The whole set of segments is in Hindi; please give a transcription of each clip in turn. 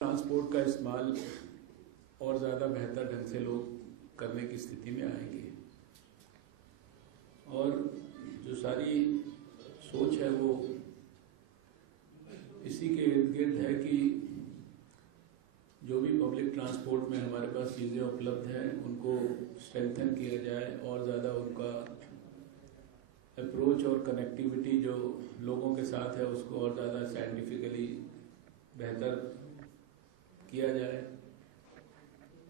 ट्रांसपोर्ट का इस्तेमाल और ज़्यादा बेहतर ढंग से लोग करने की स्थिति में आएंगे और जो सारी सोच है वो इसी के इर्द गिर्द है कि जो भी पब्लिक ट्रांसपोर्ट में हमारे पास चीज़ें उपलब्ध हैं उनको स्ट्रेंथन किया जाए और ज़्यादा उनका अप्रोच और कनेक्टिविटी जो लोगों के साथ है उसको और ज़्यादा साइंटिफिकली बेहतर किया जाए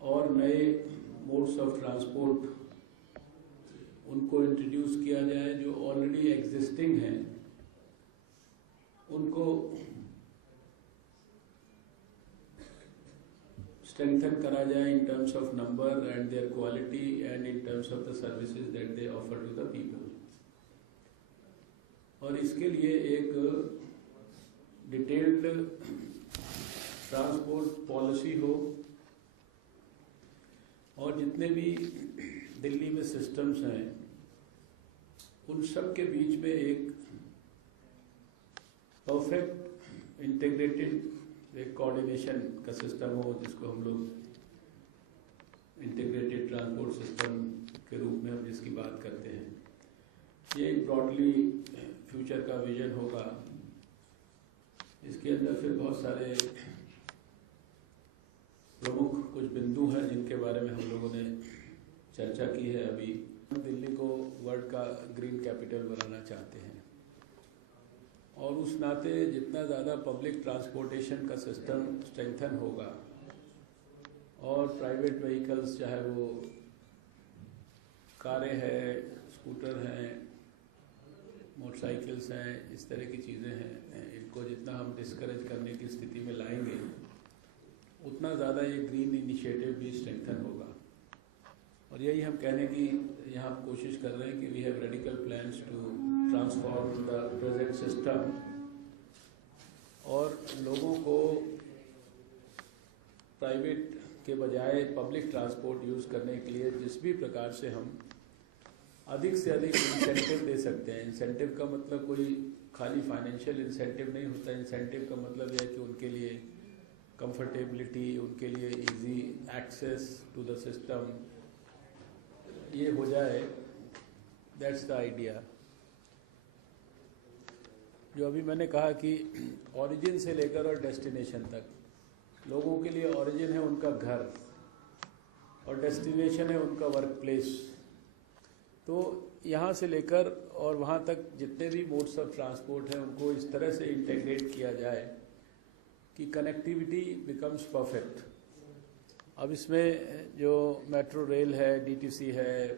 और नए मोड्स ऑफ ट्रांसपोर्ट उनको इंट्रोड्यूस किया जाए जो ऑलरेडी एग्जिस्टिंग हैं उनको strengthen करा जाए in terms of number and their quality and in terms of the services that they offer to the people. और इसके लिए एक डिटेल्ड ट्रांसपोर्ट पॉलिसी हो और जितने भी दिल्ली में सिस्टम्स हैं उन सब के बीच में एक परफेक्ट इंटीग्रेटेड एक कोऑर्डिनेशन का सिस्टम हो जिसको हम लोग इंटीग्रेटेड ट्रांसपोर्ट सिस्टम के रूप में हम जिसकी बात करते हैं। ये एक ब्रॉडली फ्यूचर का विजन होगा। इसके अंदर फिर बहुत सारे प्रमुख कुछ बिंदु हैं जिनके बारे में हम लोगों ने चर्चा की है। अभी दिल्ली को वर्ल्ड का ग्रीन कैपिटल बनाना चाहते हैं और उस नाते जितना ज़्यादा पब्लिक ट्रांसपोर्टेशन का सिस्टम स्ट्रेंथन होगा और प्राइवेट व्हीकल्स चाहे वो कारें हैं, स्कूटर हैं, मोटरसाइकिल्स हैं, इस तरह की चीज़ें हैं, इनको जितना हम डिस्करेज करने की स्थिति में लाएंगे उतना ज़्यादा ये ग्रीन इनिशिएटिव भी स्ट्रेंथन होगा। और यही हम कहने की यहाँ कोशिश कर रहे हैं कि we have radical plans to transform the present system और लोगों को प्राइवेट के बजाय पब्लिक ट्रांसपोर्ट यूज़ करने के लिए जिस भी प्रकार से हम अधिक से अधिक इंसेंटिव दे सकते हैं। इंसेंटिव का मतलब कोई खाली फाइनेंशियल इंसेंटिव नहीं होता। इंसेंटिव का मतलब यह है कि उनके लिए कंफर्टेबिलिटी, उनके लिए easy access to the system ये हो जाए। That's the idea. जो अभी मैंने कहा कि ओरिजिन से लेकर और डेस्टिनेशन तक, लोगों के लिए ओरिजिन है उनका घर और डेस्टिनेशन है उनका वर्क प्लेस। तो यहाँ से लेकर और वहाँ तक जितने भी मोड्स ऑफ ट्रांसपोर्ट हैं उनको इस तरह से इंटीग्रेट किया जाए कि कनेक्टिविटी बिकम्स परफेक्ट। अब इसमें जो मेट्रो रेल है, डीटीसी है,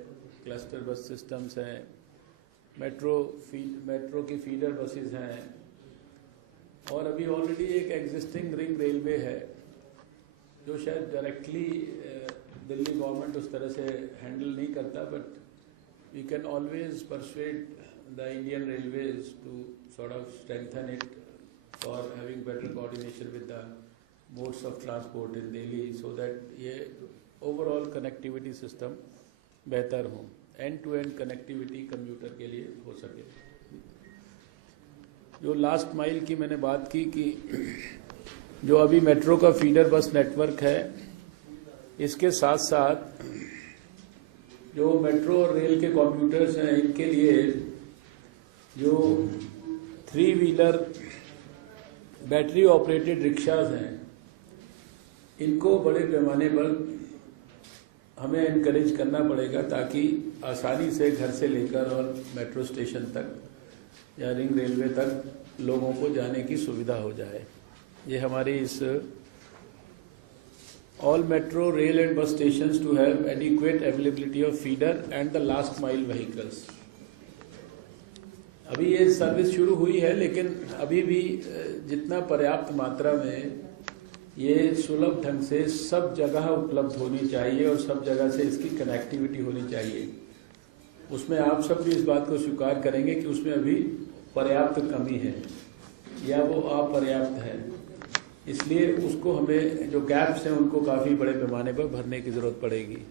क्लस्टर बस सिस्टम्स हैं, मेट्रो की फीडर बसेस हैं और अभी ऑलरेडी एक एग्जिस्टिंग रिंग रेलवे है जो शायद डायरेक्टली दिल्ली गवर्नमेंट उस तरह से हैंडल नहीं करता, but we can always persuade the Indian Railways to sort of strengthen it for having better coordination with the modes of transport in Delhi so that ये ओवरऑल कनेक्टिविटी सिस्टम बेहतर हो, end to end connectivity commuter के लिए हो सके। जो लास्ट माइल की मैंने बात की कि जो अभी मेट्रो का फीडर बस नेटवर्क है, इसके साथ साथ जो मेट्रो और रेल के कंप्यूटर्स हैं इनके लिए जो 3 व्हीलर बैटरी ऑपरेटेड रिक्शाज हैं इनको बड़े पैमाने पर हमें इनकरेज करना पड़ेगा ताकि आसानी से घर से लेकर और मेट्रो स्टेशन तक या रिंग रेलवे तक लोगों को जाने की सुविधा हो जाए। ये हमारी इस all metro rail and bus stations to have adequate availability of feeder and the last mile vehicles. अभी ये सर्विस शुरू हुई है लेकिन अभी भी जितना पर्याप्त मात्रा में ये सुलभ ढंग से सब जगह उपलब्ध होनी चाहिए और सब जगह से इसकी कनेक्टिविटी होनी चाहिए। उसमें आप सब भी इस बात को स्वीकार करेंगे कि उसमें अभी पर्याप्त कमी है या वो अपर्याप्त है, इसलिए उसको हमें जो गैप्स हैं उनको काफ़ी बड़े पैमाने पर भरने की ज़रूरत पड़ेगी।